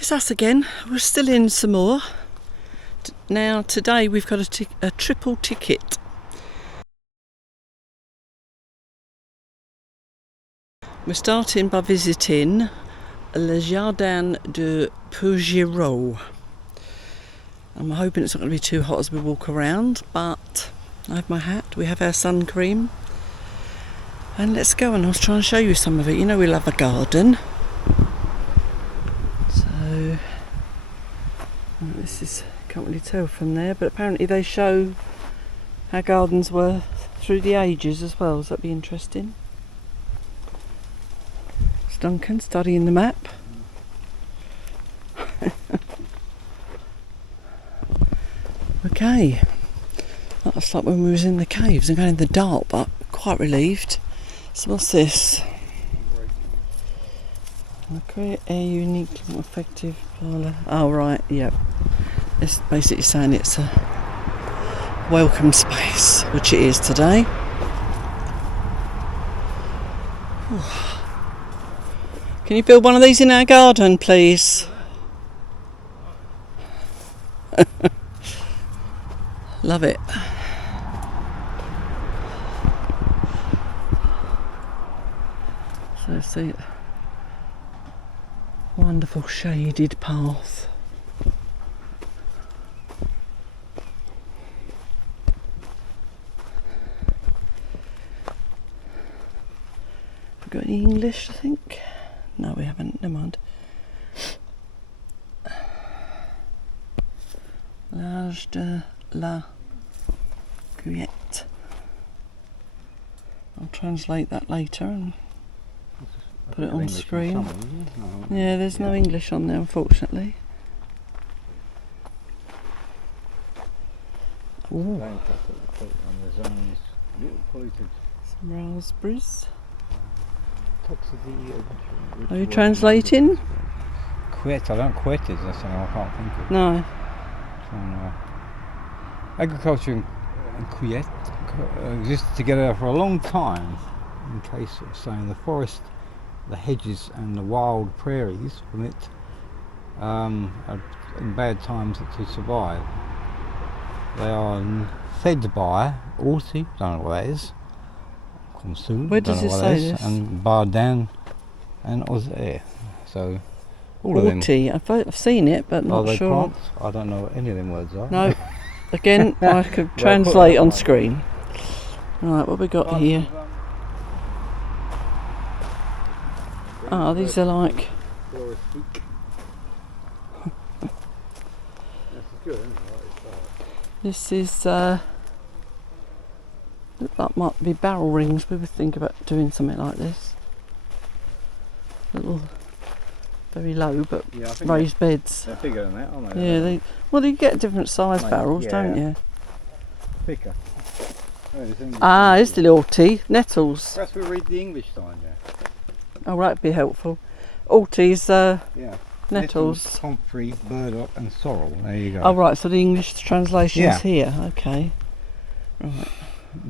It's us again. We're still in Saumur. Now today we've got a triple ticket. We're starting by visiting Le Jardin de Pougereau. I'm hoping it's not going to be too hot as we walk around, but I have my hat, we have our sun cream, and let's go. And I'll try and show you some of it. You know we love a garden. So this is, can't really tell from there, but apparently they show how gardens were through the ages as well, so that'd be interesting. It's Duncan studying the map. Okay, that's like when we was in the caves and going in the dark, but quite relieved. So what's this? Create a unique and effective parlour. Oh right, yep. It's basically saying it's a welcome space, which it is today. Can you build one of these in our garden, please? Love it. So see, wonderful shaded path. We've got any English, I think? No, we haven't. Never mind. L'âge de la Cuillette. I'll translate that later and put it on screen. Yeah, there's no English on there, unfortunately. Ooh. Some raspberries. Are you translating? Quit, I don't quit it, that's something I can't think of. No. Agriculture in Cuillette existed together for a long time, in case of saying the forest, the hedges and the wild prairies from it in bad times to survive. They are fed by Orti, don't know what that is, Consul, where does it say this? And Bardin and Ozair. So all of them. Orti, I've seen it, but not they sure. Plants? I don't know what any of them words are. No. Again, I could translate on screen. Right, what we got here? Ah, these are like. This is that might be barrel rings. We would think about doing something like this. Little, very low, but raised beds. They're bigger than that, aren't they? Yeah, you get different size barrels, don't you? Thicker. It's the Orti, nettles. Perhaps we read the English sign there. Oh, that'd be helpful. Orti's nettles. Comfrey, burdock and sorrel. There you go. Oh right, so the English translation's here. Okay. Right.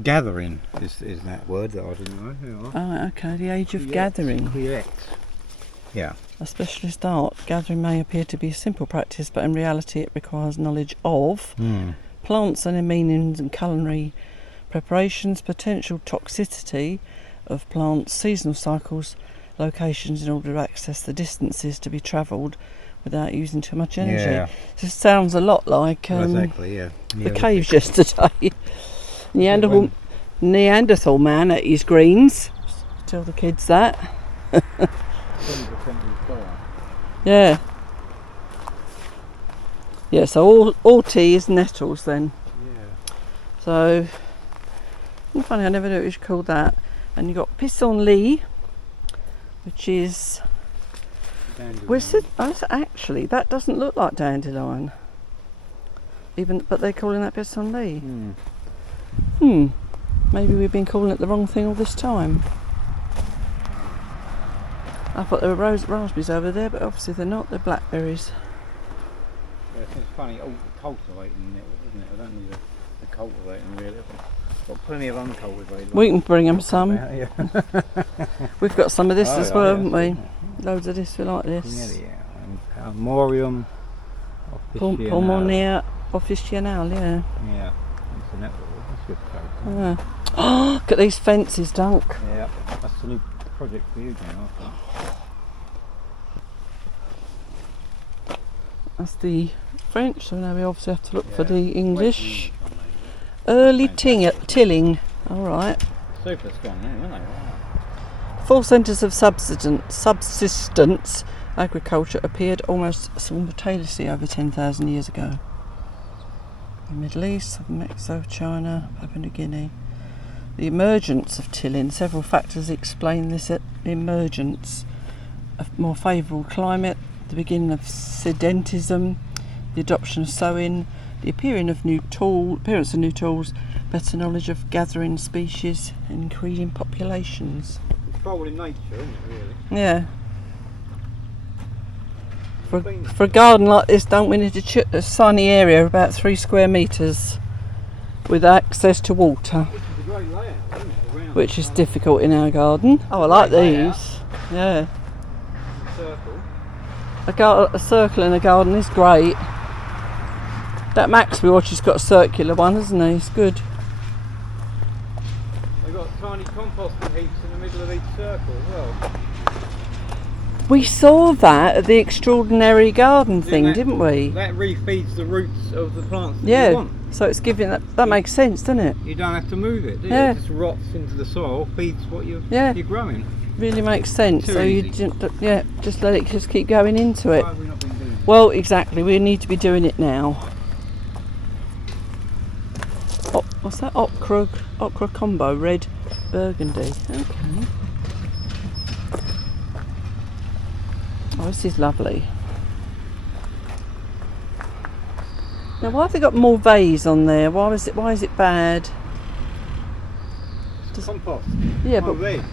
Gathering is that word that I didn't know. Oh, okay. The age of gathering. Cuillette. Yeah. A specialist art. Gathering may appear to be a simple practice, but in reality it requires knowledge of plants and their meanings and culinary preparations, potential toxicity of plants, seasonal cycles, locations in order to access the distances to be travelled without using too much energy. Yeah. This sounds a lot like Exactly, the caves yesterday. Neanderthal man at his greens. Tell the kids that. Yeah. Yeah, so all tea is nettles then. Yeah. So, it's funny, I never knew it was called that. And you've got pissenlit, which is... actually, that doesn't look like dandelion. But they're calling that pissenlit. Maybe we've been calling it the wrong thing all this time. I thought there were raspberries over there, but obviously they're not. They're blackberries. Yeah, it's funny, cultivating it, isn't it? I don't need the cultivating really. I've got plenty of uncultivated. We can bring them some. Yeah. We've got some of this as well, haven't we? Loads of this, we like this. Yeah. Palmorium officinale. Pulmonea officinale, yeah. Yeah, that's a network. That's good character. Oh, look at these fences, Dunk. Yeah, that's a new project for you, Jen, I think. That's the French, so now we obviously have to look for Yeah. the English. Where's Early Fantastic. tilling. Alright. Super strong, weren't they? Wow. Four centres of subsistence agriculture appeared almost simultaneously over 10,000 years ago. The Middle East, Southern Mexico, China, Papua New Guinea. The emergence of tilling. Several factors explain this emergence. A more favourable climate, the beginning of sedentism, the adoption of sowing, the appearance of new tools, better knowledge of gathering species, and increasing populations. Control in nature, isn't it, really? Yeah. For a garden like this, don't we need a sunny area of about 3 square metres with access to water, Which is a great layout, isn't it? Around which is difficult in our garden. Oh, I like Great these. layout. Yeah. circle. A circle in a garden is great. That Max we watch has got a circular one, hasn't he? It's good. They've got tiny composting heaps in the middle of each circle as well. We saw that at the extraordinary garden thing, that- didn't we? That refeeds the roots of the plants that Yeah. you want. So it's giving that makes sense, doesn't it? You don't have to move it, do you? Yeah. It just rots into the soil, feeds what you're growing. Really makes sense. Too So you easy. just let it just keep going into it. Why have we not been doing it? Well, exactly. We need to be doing it now. What's that? Ochra combo, red burgundy. Okay. Oh, this is lovely. Now, why have they got more vase on there? Why is it bad? Compost. Yeah, Oh, but red.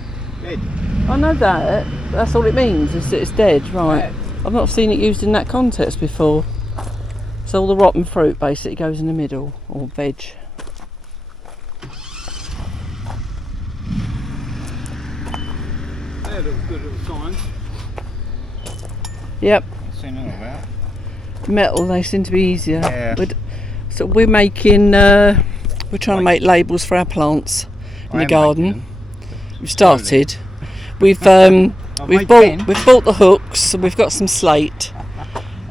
I know that. That's all it means. Is that it's dead, right? Dead. I've not seen it used in that context before. So all the rotten fruit basically goes in the middle, or veg. They're little good little signs. Yep, I've seen them about. metal. They seem to be easier. Yeah. So we're making. We're trying to make labels for our plants in the garden. We've started. We've made bought the hooks. And we've got some slate,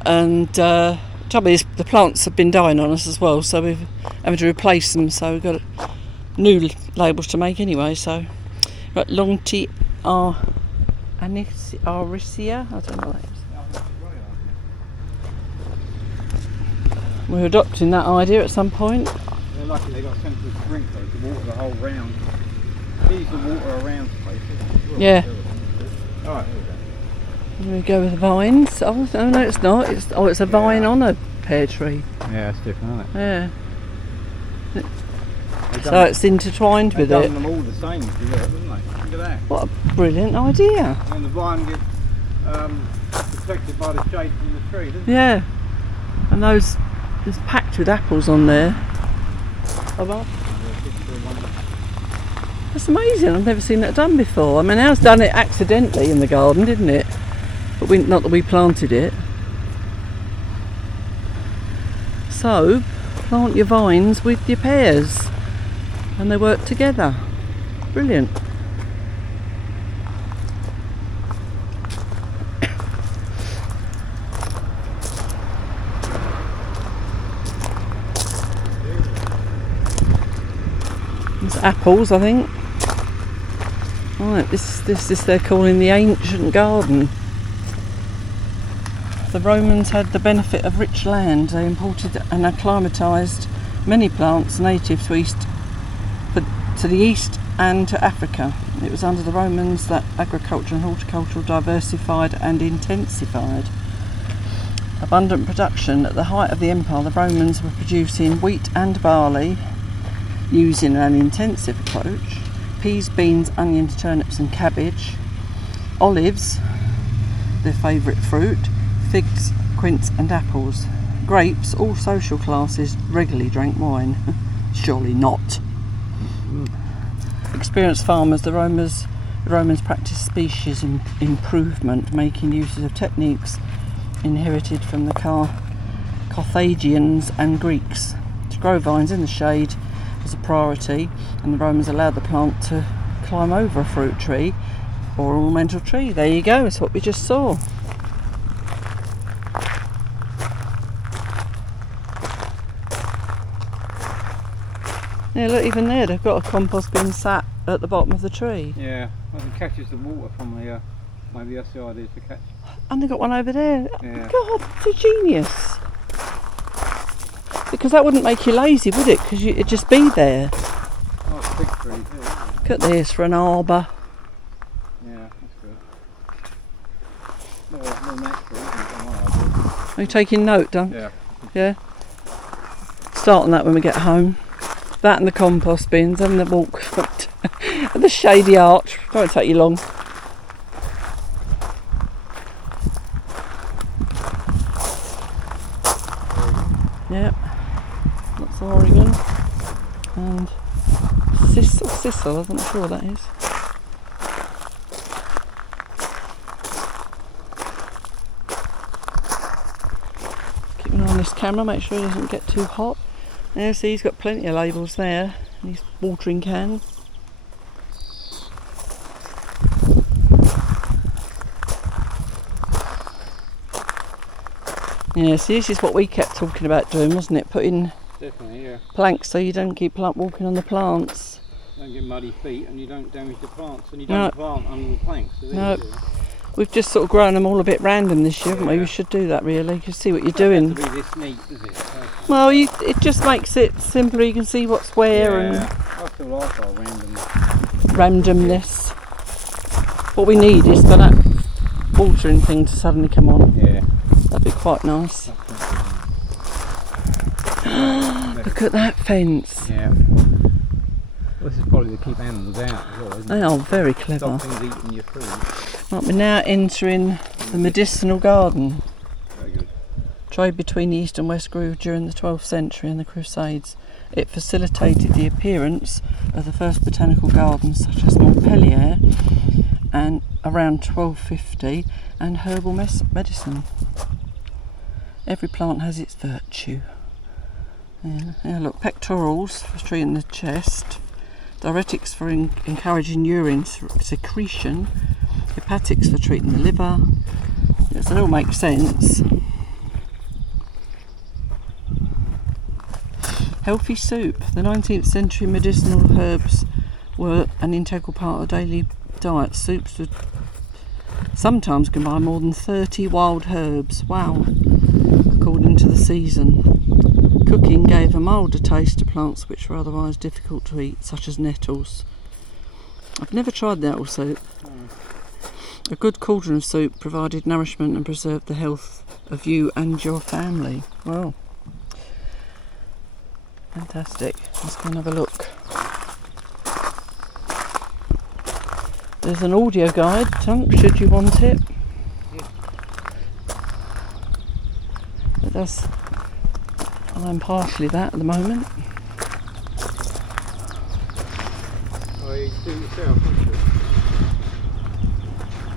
and trouble is the plants have been dying on us as well. So we've having to replace them. So we've got new labels to make anyway. So we've got Lonti Aricia. I don't know what that is. We're adopting that idea at some point. They're lucky they got central sprinklers to water the whole round. These are water around spaces. Well, Yeah. Alright, here We go with the vines. Oh no, it's not. It's a vine on a pear tree. we go. Yeah, it's different, isn't it? Yeah. They've So done- it's intertwined they've with done it. them all the same if you look, haven't they? Look at that. What a brilliant idea. And the vine gets protected by the shade from the tree, doesn't it? Yeah. And those, it's packed with apples on there. Oh, well, that's amazing. I've never seen that done before. I mean, ours done it accidentally in the garden, didn't it? But not that we planted it. So, plant your vines with your pears, and they work together. Brilliant. It's apples, I think. Right, this they're calling the ancient garden. The Romans had the benefit of rich land. They imported and acclimatised many plants native to the east and to Africa. It was under the Romans that agriculture and horticulture diversified and intensified. Abundant production. At the height of the empire, the Romans were producing wheat and barley using an intensive approach. Peas, beans, onions, turnips and cabbage. Olives, their favourite fruit. Figs, quince and apples. Grapes, all social classes regularly drank wine. Surely not. Experienced farmers, the Romans practiced species improvement, making use of techniques inherited from the Carthaginians and Greeks. To grow vines in the shade was a priority, and the Romans allowed the plant to climb over a fruit tree or ornamental tree. There you go, it's what we just saw. Yeah, look, even there they've got a compost bin sat at the bottom of the tree. Yeah, I think it catches the water from the, maybe that's the idea, to catch. And they've got one over there. Yeah. God, they're genius. Because that wouldn't make you lazy, would it? Because it'd just be there. Oh, it's a big tree too. Look at this for an arbour. Yeah, that's good. No natural, isn't it? On my idea. Are you taking note, Dunk? Yeah. Yeah? Start on that when we get home. That and the compost bins and the walk and the shady arch. Won't take you long. Yep. That's Oregon. And Sissel, I'm not sure what that is. Keep an eye on this camera, make sure it doesn't get too hot. There, see, he's got plenty of labels there, and his watering can. Yeah, see, this is what we kept talking about doing, wasn't it? Putting Definitely, yeah. planks so you don't keep walking on the plants. Don't get muddy feet and you don't damage the plants, and you don't plant under the planks. So No. We've just sort of grown them all a bit random this year, haven't we? Yeah. We should do that really, you can see what you're doing. It doesn't have to be this neat, does it? Well, it just makes it simpler, you can see what's where I feel like our random. randomness. What we need is for that watering thing to suddenly come on. Yeah. That'd be quite nice. Look at that fence. Yeah. Well, this is probably to keep animals out as well, isn't it? They are very clever. Stop things eating your food. Right, we're now entering the medicinal garden. Very good. Trade between the East and West grew during the 12th century and the Crusades. It facilitated the appearance of the first botanical gardens such as Montpellier and around 1250 and herbal medicine. Every plant has its virtue. Yeah, look, pectorals for treating the chest, diuretics for encouraging urine secretion, hepatics for treating the liver. Yes, it all makes sense. Healthy soup. The 19th century medicinal herbs were an integral part of daily diet. Soups would sometimes combine more than 30 wild herbs. Wow, according to the season. Cooking gave a milder taste to plants which were otherwise difficult to eat, such as nettles. I've never tried nettle soup. A good cauldron of soup provided nourishment and preserved the health of you and your family. Wow. Fantastic. Let's go and have a look. There's an audio guide, Tunk, should you want it. But that's, I'm partially that at the moment. Oh, you do it yourself, don't you?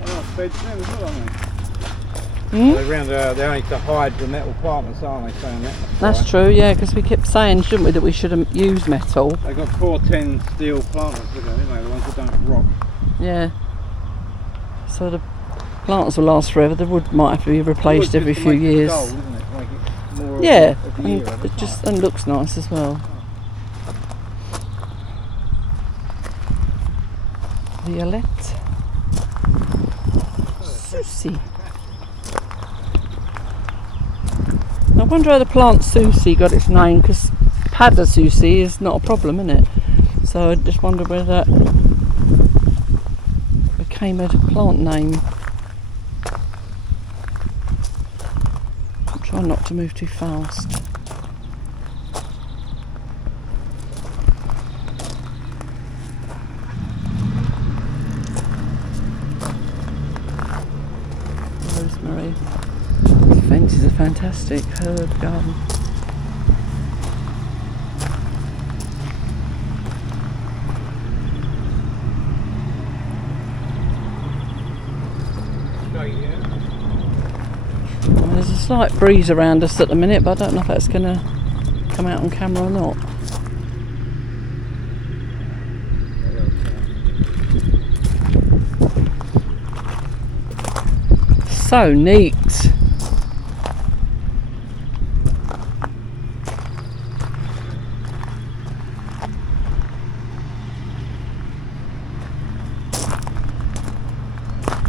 Oh, beds now as well, aren't they? They're only to hide the metal compartments, aren't they? Saying that. That's true, yeah, because we kept saying, shouldn't we, that we shouldn't use metal. They've got 410 steel planters, haven't they? The ones that don't rot. Yeah. So the plants will last forever. The wood might have to be replaced every few years. Gold, isn't it? Make it more Yeah, of the and year over it just time. and looks nice as well. Violette. Susie. I wonder how the plant Susie got its name, because Padda Susie is not a problem, isn't it? So I just wonder where that became a plant name. I'm trying not to move too fast. Rosemary. The fences are fantastic. Herb garden. Slight breeze around us at the minute, but I don't know if that's going to come out on camera or not. So neat.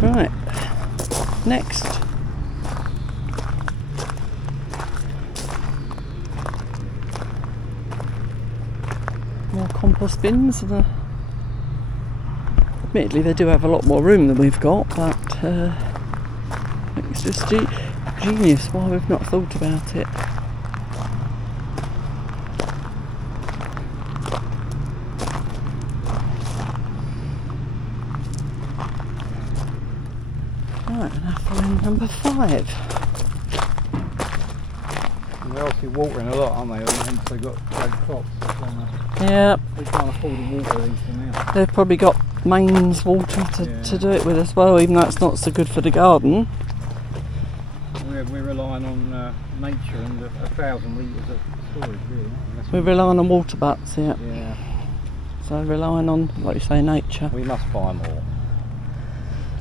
Right, next. More compost bins. Admittedly, they do have a lot more room than we've got, but it's just genius why we've not thought about it. Right, and I find number 5. And they're obviously watering a lot, aren't they? Hence they've got great crops. Yeah. They can't afford to water these for now. They've probably got mains water to do it with as well, even though it's not so good for the garden. We're relying on nature and 1,000 litres of storage, really. We're relying on water butts, yeah. Yeah. So relying on, like you say, nature. We must buy more.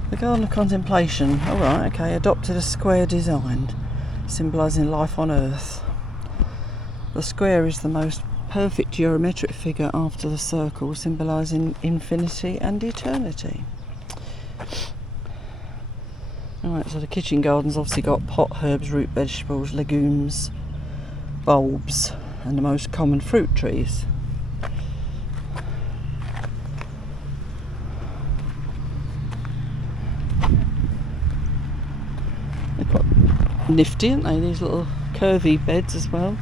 The Garden of Contemplation. All right, okay. Adopted a square design, symbolising life on Earth. The square is the most perfect geometric figure after the circle, symbolising infinity and eternity. Alright, so the kitchen garden's obviously got pot herbs, root vegetables, legumes, bulbs, and the most common fruit trees. They're quite nifty, aren't they? These little curvy beds as well.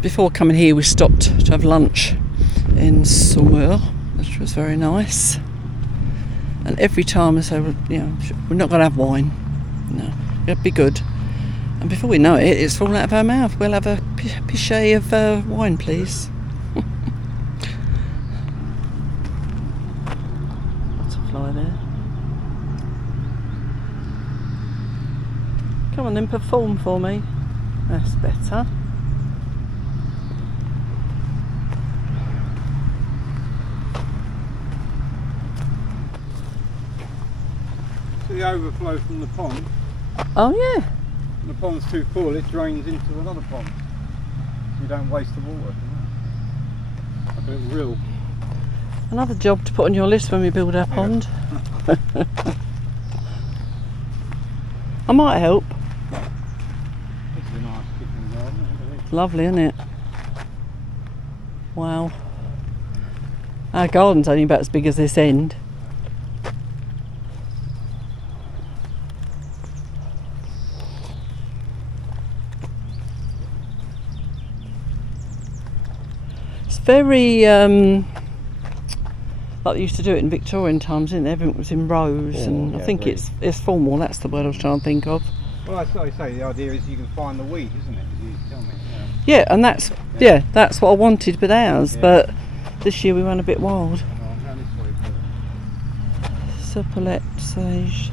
Before coming here, we stopped to have lunch in Saumur, which was very nice. And every time I say, well, you know, we're not going to have wine. No, it'll be good. And before we know it, it's fallen out of our mouth. We'll have a pichet of wine, please. Butterfly there. Come on then, perform for me. That's better. The overflow from the pond. Oh yeah. When the pond's too full, it drains into another pond. You don't waste the water. Like a little rill. Another job to put on your list when we build our pond. I might help. This is a nice kitchen garden, isn't it? Lovely, isn't it? Wow. Our garden's only about as big as this end. Very like they used to do it in Victorian times, didn't they? Everything was in rows, and I think it's formal. That's the word I was trying to think of. Well, that's what I say. The idea is you can find the weed, isn't it? As you tell me. Yeah, and that's that's what I wanted with ours. Yeah. But this year we went a bit wild. Ciboulette, sage,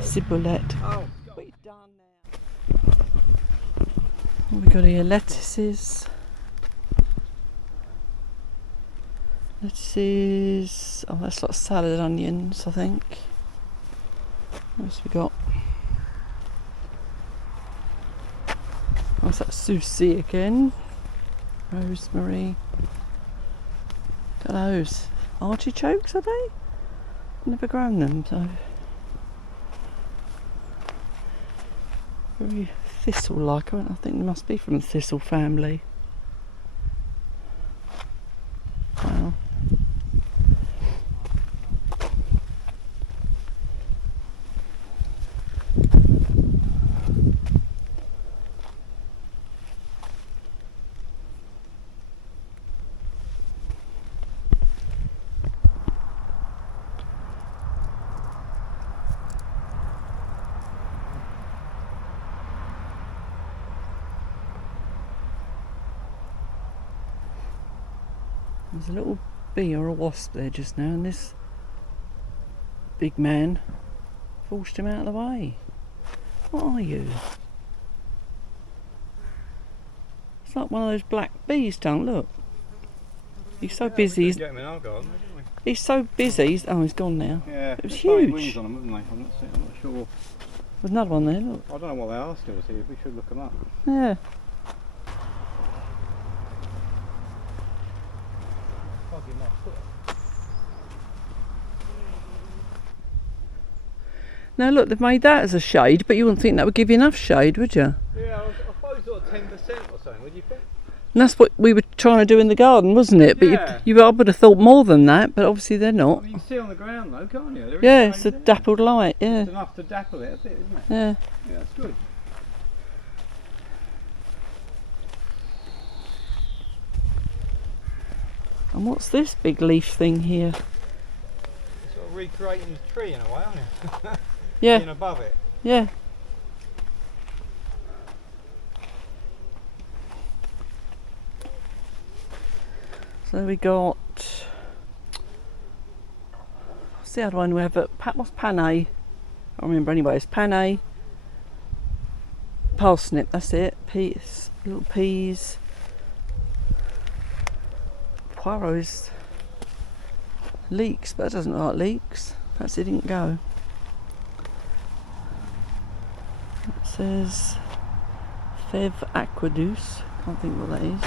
ciboulette. Oh, what you done now? What we got here? Lettuces. Lettuces, oh that's like salad onions I think. What else we got? What's that, souci again? Rosemary. Got those. Artichokes, are they? Never grown them, so. Very thistle-like, I think they must be from the thistle family. Wow. There's a little bee or a wasp there just now, and this big man forced him out of the way. What are you? It's like one of those black bees, don't look. He's so busy. We get him in our garden, didn't we? He's so busy. Oh, he's gone now. Yeah, it was funny huge. wings on them, haven't they? I'm not sure. There's another one there. Look. I don't know what they are still. Here, we should look them up. Yeah. Now look, they've made that as a shade, but you wouldn't think that would give you enough shade, would you? Yeah, I suppose sort of 10% or something. Would you think? And that's what we were trying to do in the garden, wasn't it? But Yeah. I would have thought more than that, but obviously they're not. I mean, you can see on the ground though, can't you? There is Yeah, shade it's a there. dappled light, yeah. It's enough to dapple it a bit, isn't it? Yeah. Yeah, it's good. And what's this big leaf thing here? You're sort of recreating the tree in a way, aren't you? Yeah, Being above it. yeah. So we got, what's the other one we have? What's pane? I don't remember anyway. It's pane, parsnip, that's it. Peas, little peas. Poirot's leeks, but that doesn't look like leeks. Perhaps it didn't go. It says Fev Aquaduce. Can't think what that is.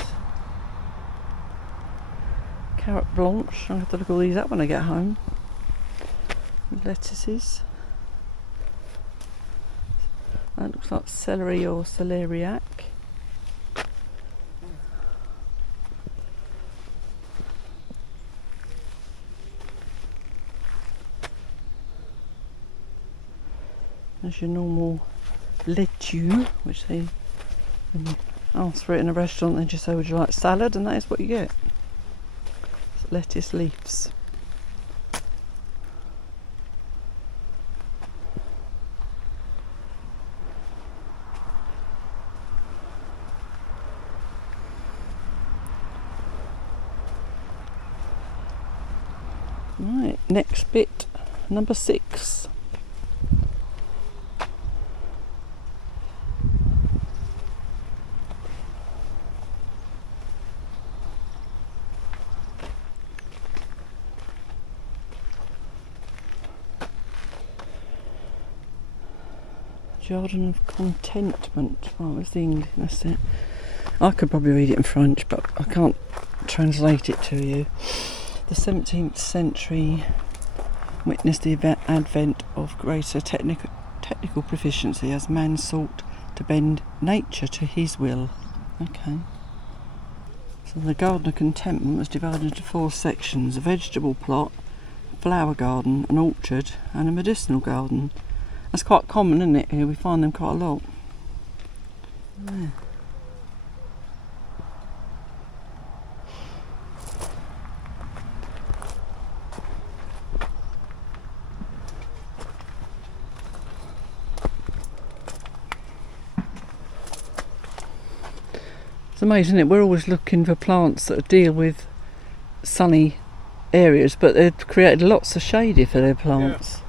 Carrot blanche. I'll have to look all these up when I get home. Lettuces. That looks like celery or celeriac. There's your normal laitue, which they, when you ask for it in a restaurant, they just say, would you like salad? And that is what you get. It's lettuce leaves. Right, next bit, number 6. Garden of Contentment. Oh, it's the English, that's it. I could probably read it in French, but I can't translate it to you. The 17th century witnessed the advent of greater technical proficiency as man sought to bend nature to his will. Okay. So the Garden of Contentment was divided into 4 sections: a vegetable plot, a flower garden, an orchard, and a medicinal garden. That's quite common, isn't it? Here we find them quite a lot. Yeah. It's amazing, isn't it? We're always looking for plants that deal with sunny areas, but they've created lots of shade for their plants.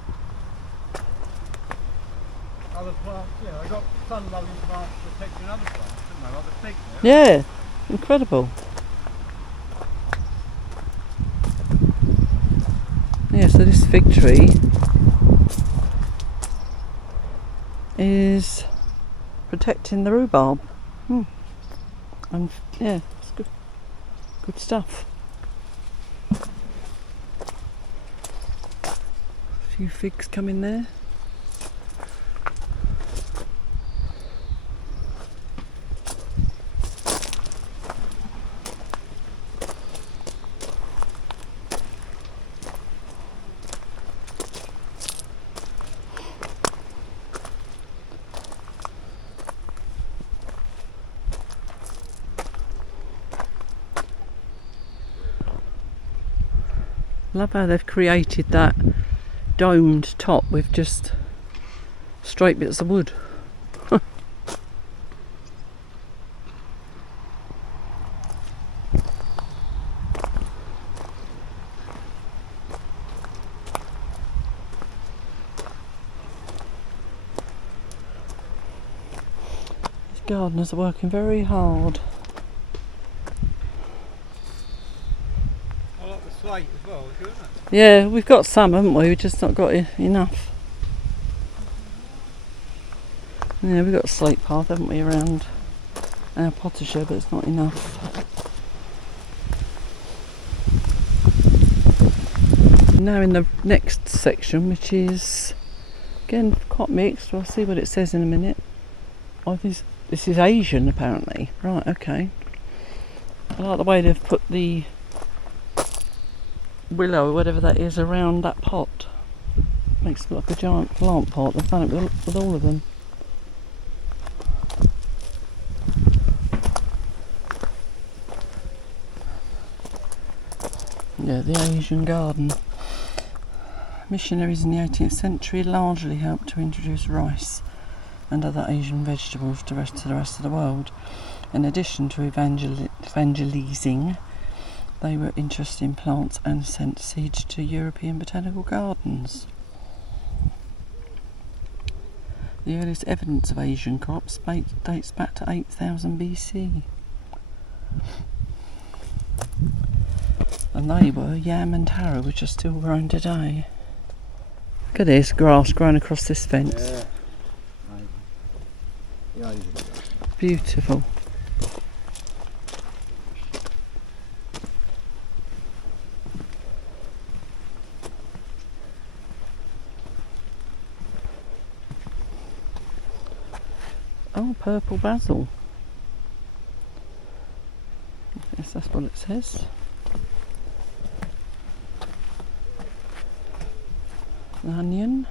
Other plants, yeah, I got sun-loving plants protecting other plants, didn't they? Like the fig there. Yeah, incredible. Yeah, so this fig tree is protecting the rhubarb. And yeah, it's good stuff. A few figs come in there. Love how they've created that domed top with just straight bits of wood. Gardeners are working very hard. I like the slate as well, isn't it? Yeah, we've got some, haven't we? We've just not got enough. Yeah, we've got a slate path, haven't we, around our potager, but it's not enough. Now in the next section, which is again quite mixed. We'll see what it says in a minute. Oh, this is Asian apparently. Right, okay. I like the way they've put the willow, whatever that is, around that pot. Makes it look like a giant plant pot. They've done it with all of them. Yeah, the Asian garden. Missionaries in the 18th century largely helped to introduce rice and other Asian vegetables to the rest of the world. In addition to evangelizing, they were interested in plants and sent seeds to European botanical gardens. The earliest evidence of Asian crops dates back to 8000 BC. And they were yam and taro, which are still grown today. Look at this grass growing across this fence. Yeah. Beautiful. Oh, purple basil. Yes, that's what it says. An onion.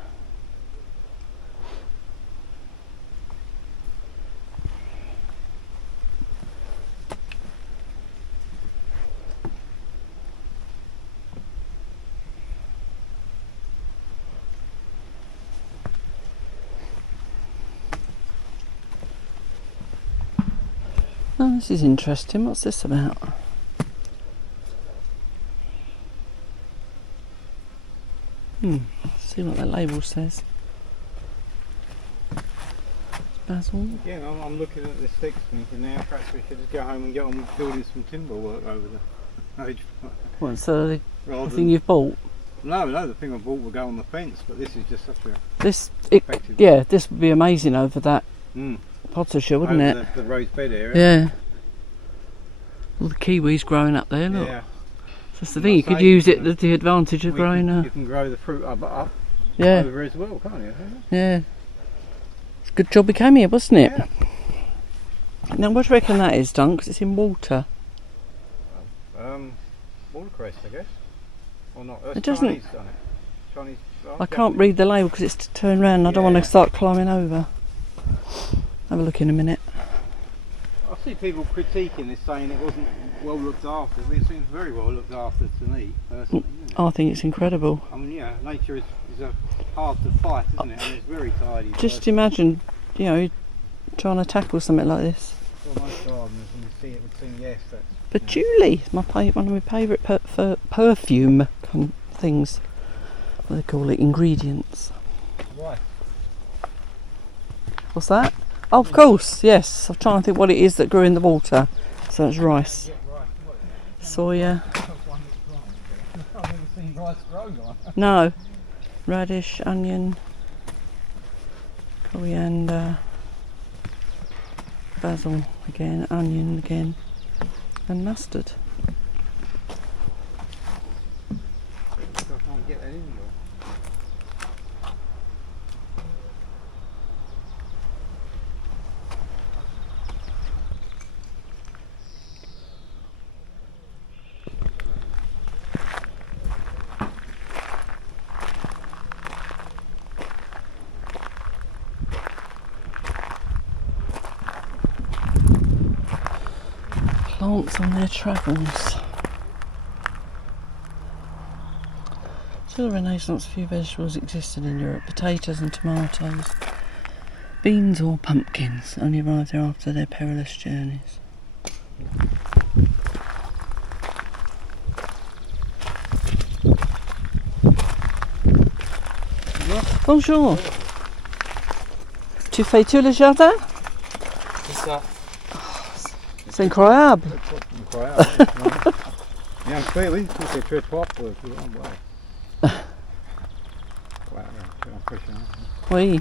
Oh, this is interesting. What's this about? Let's see what that label says. Basil. Yeah, I'm looking at the sticks thinking now perhaps we should just go home and get on with building some timber work over the age. What, so the Rather thing than, you've bought? no, the thing I bought will go on the fence, but this is just such a This effective. this would be amazing over that potager, wouldn't over it? The raised bed area. Yeah. All the kiwis growing up there, look. Yeah. That's the thing, you could use it to the advantage of growing You can grow the fruit up yeah. over as well, can't you? Yeah. It's a good job we came here, wasn't it? Yeah. Now what do you reckon that is, Dunk? 'Cause it's in water. Watercress, I guess. Or not. It doesn't- Chinese done it. Chinese. I can't read the label because it's turned round. I don't want to start climbing over. Have a look in a minute. I see people critiquing this, saying it wasn't well looked after, but it seems very well looked after to me, personally. Isn't it? I think it's incredible. I mean, yeah, nature is hard to fight, isn't it? And it's very tidy. Just imagine, trying to tackle something like this. Well, most gardeners, when you see it, would think, yes, that's. Patchouli, one of my favourite perfume things. What they call it, ingredients. Why? What's that? Oh, of course, yes. I'm trying to think what it is that grew in the water. So it's rice. Soya. I've never seen rice grown like that. No. Radish, onion, coriander, basil again, onion again, and mustard. I can't get that in there. Plants on their travels. Till the Renaissance, few vegetables existed in Europe: potatoes and tomatoes. Beans or pumpkins only arrived there after their perilous journeys. Bonjour. Tu fais tout le jardin? It's incroyable. Ja, clearly, tout est très propre. Wow, c'est impressionnant. Oui.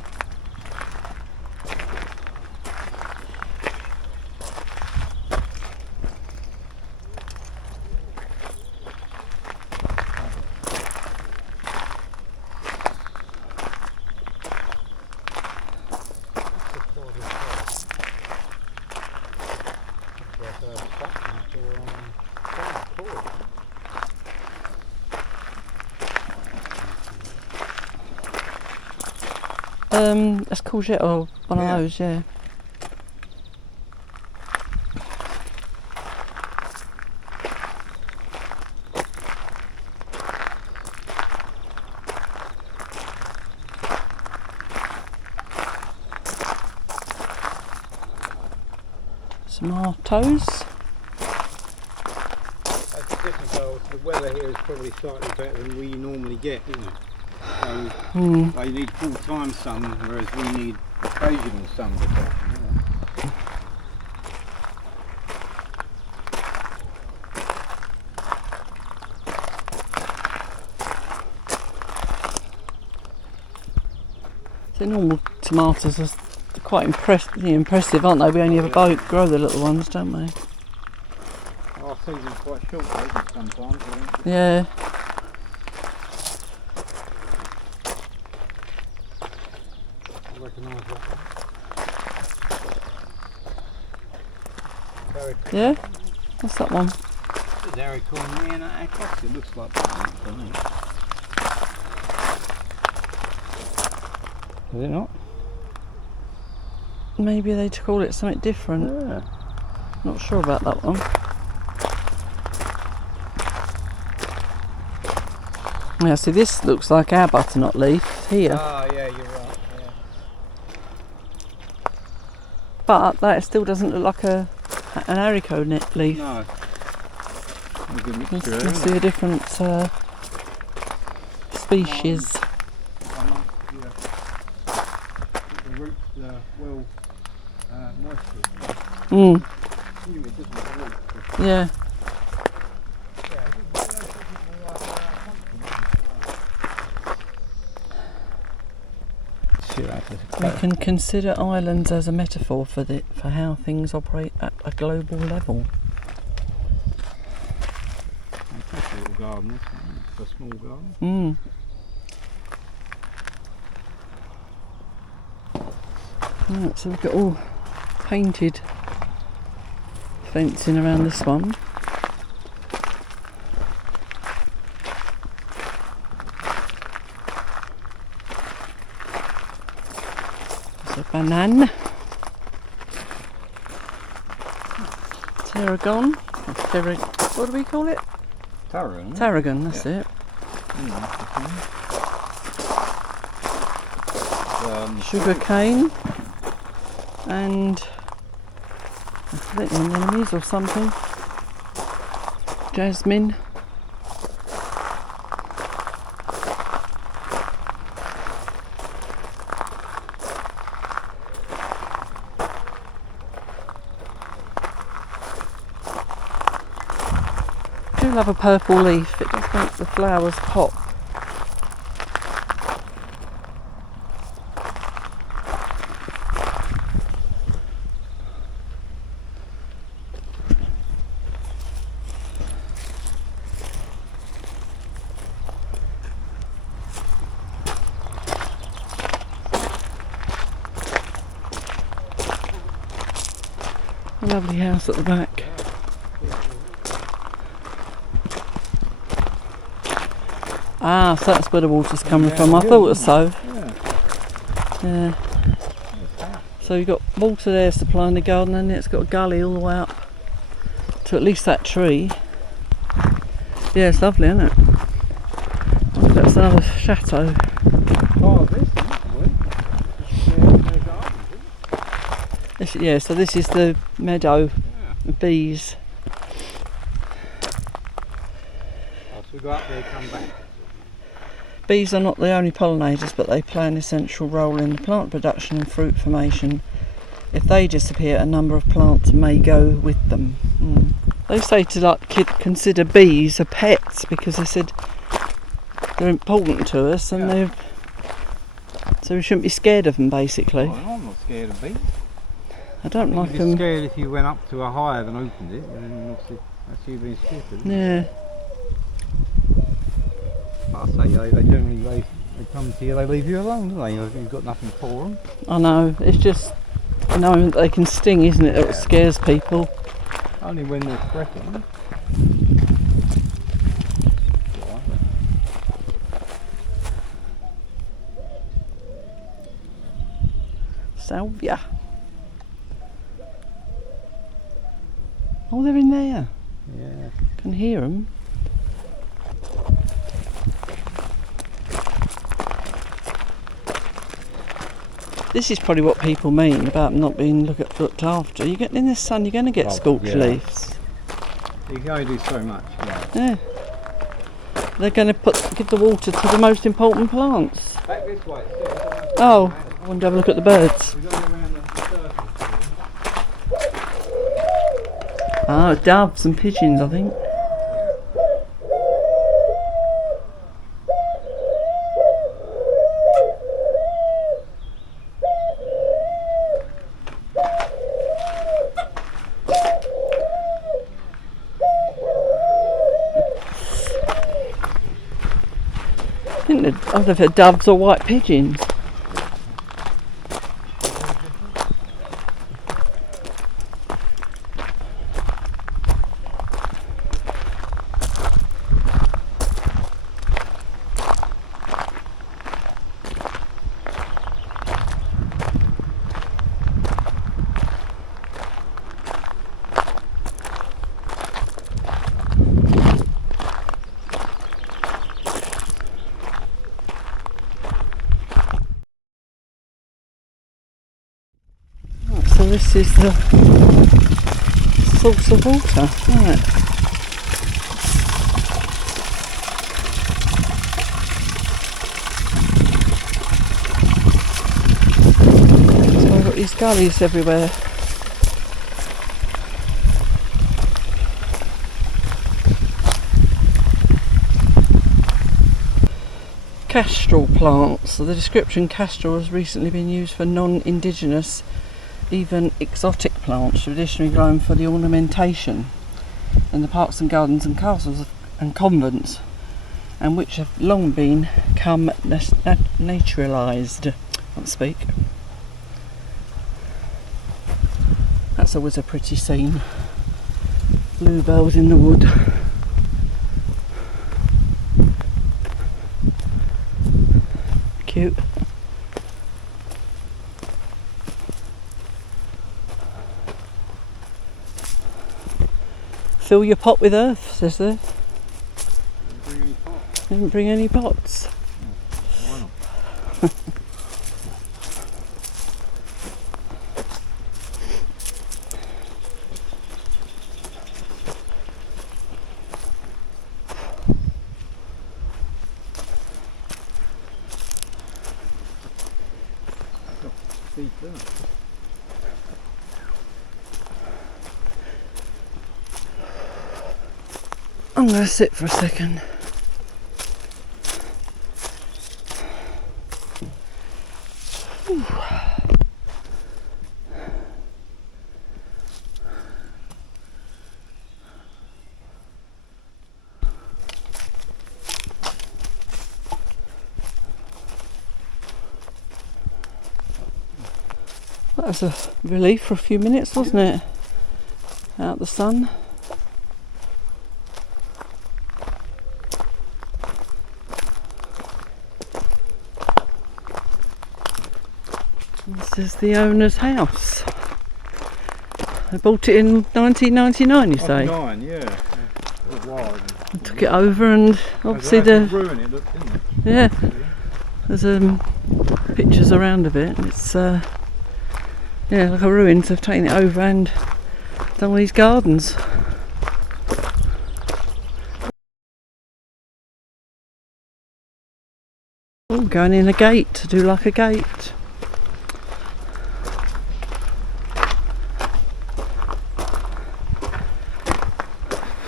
It's courgette or one of those, yeah. Tomatoes. That's the difference though, the weather here is probably slightly better than we normally get, isn't it? So they need full-time sun, whereas we need occasional sun. So normal tomatoes are quite impressive, aren't they? We only ever grow the little ones, don't we? Our season's quite short, isn't it, sometimes? Yeah. I recognise that one. Yeah? What's that one? It's arecorn, yeah, no, it looks like that for me. Is it not? Maybe they'd call it something different. Yeah. Not sure about that one. Yeah, see, this looks like our butternut leaf here. Ah, yeah, you're right. Yeah. But that still doesn't look like an haricot leaf. No. A good You mixture, can isn't see it? a different species. The roots well moisture. Mm. Humid, doesn't it, the roots? Yeah. We can consider islands as a metaphor for how things operate at a global level. Fantastic little garden, isn't it? It's a small garden. Mm. Right, so we've got all painted fencing around this one. There's a banana. Tarragon. What do we call it? Tarragon. Tarragon, that's it. Sugar cane. And I think anemones or something. Jasmine. I do love a purple leaf, it does make the flowers pop. A lovely house at the back. Ah, so that's where the water's coming from. I thought so. Yeah. So you've got water there supplying the garden, and it's got a gully all the way up to at least that tree. Yeah, it's lovely, isn't it? Oh, that's another chateau. Oh, Yeah, so this is the meadow, the bees. So we go up there, come back. Bees are not the only pollinators, but they play an essential role in the plant production and fruit formation if they disappear, a number of plants may go with them. They say to consider bees as pets, because they said they're important to us, and so we shouldn't be scared of them, basically. Oh, I'm not scared of bees. I don't like You'd be them. scared if you went up to a hive and opened it, and then obviously that's you being stupid. Yeah. I say they generally they come to you, they leave you alone, don't they? You've got nothing for them. I know, it's just knowing that they can sting, isn't it? That scares people. Only when they're threatened. Salvia. Oh, they're in there. Yeah. Can hear them. This is probably what people mean about not being looked after. You're getting in the sun, you're going to get scorched leaves. You can only do so much. Yeah. They're going to give the water to the most important plants. Back this way. Oh, I want to have a look at the birds. We've got to go around the circle. Ah, doves and pigeons, I think. I don't know if they're doves or white pigeons. So this is the source of water, right. So I've got these gullies everywhere. Castrol plants. So the description castrol has recently been used for non-indigenous, even exotic plants traditionally grown for the ornamentation in the parks and gardens and castles and convents, and which have long become naturalised. I can't speak. That's always a pretty scene. Bluebells in the wood. Cute. Fill your pot with earth, says there. Didn't bring any pots. Why not? I'm going to sit for a second. That was a relief for a few minutes, wasn't it? Out the sun. This is the owner's house. They bought it in 1999, you say? 99, yeah. It was. And took it over, and obviously ruin it, look, didn't it? yeah, there's pictures around of it. It's yeah, like a ruin. So they've taken it over and done all these gardens. Oh, going in a gate to do like a gate.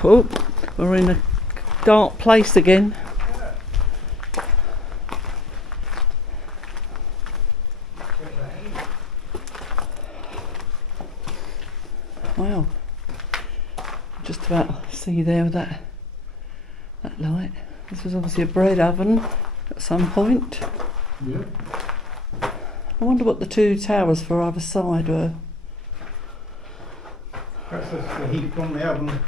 Oh, we're in a dark place again. Wow. Just about see there with that light. This was obviously a bread oven at some point. Yeah. I wonder what the two towers for either side were. Perhaps that's the heat from the oven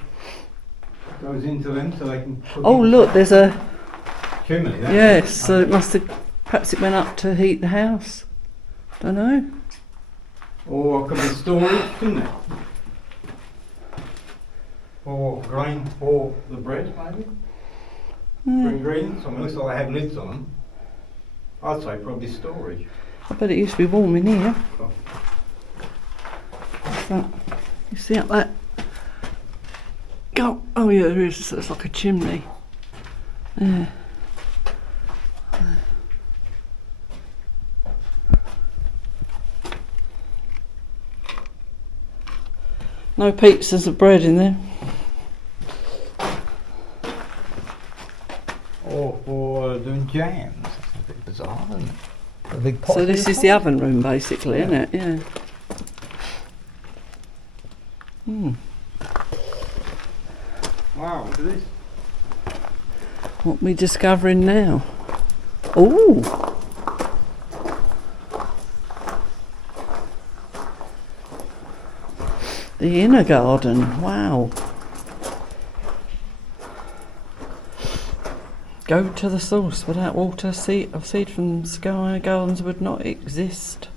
goes into them so they can cook. Oh look, there's a chimney. yes. So it must have. Perhaps it went up to heat the house. Don't know. Or it could be storage, couldn't it? Or grain for the bread, maybe. Greens. I mean, it looks like they had lids on them. I'd say probably storage. I bet it used to be warm in here. Oh. What's that? You see up that? Go. Oh yeah, there is. It's like a chimney. Yeah. No pizzas of bread in there. Or for doing jams. That's a bit bizarre, isn't it? A big pot. So this is the oven room basically, isn't it? Yeah. Wow, look at this. What are we discovering now? Oh! The inner garden, wow. Go to the source. Without water, seed from the sky, gardens would not exist.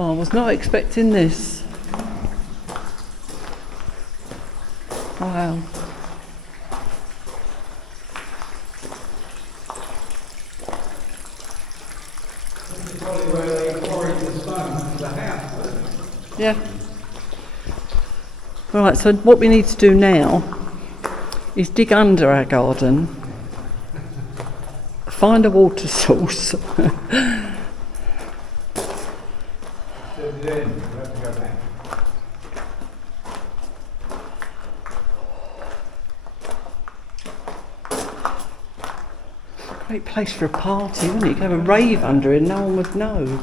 Oh, I was not expecting this. Wow. Yeah. Right, so what we need to do now is dig under our garden, find a water source. Great place for a party, wouldn't it? You could have a rave under it and no one would know.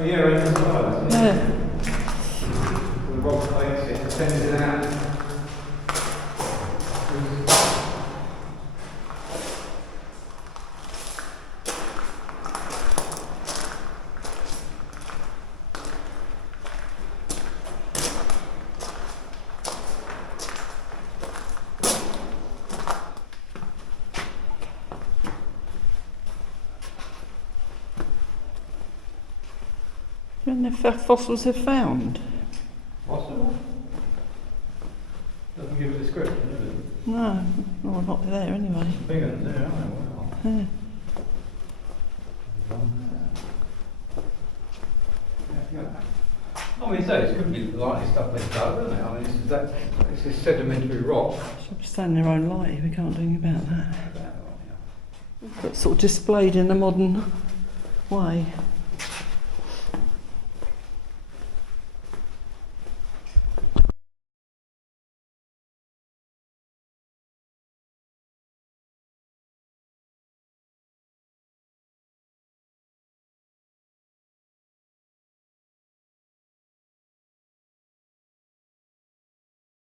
Oh yeah, right inside. Yeah. The rock plates, it sends it out. And the fossils have found? Possible. Doesn't give a description, does it? No, well, not there anyway. Big ones there, aren't they? Wow. Yeah. I mean, so this could be the lightest stuff they've done, isn't it? I mean, this is sedimentary rock. Should stand their own light, we can't do anything about that. But sort of displayed in a modern way.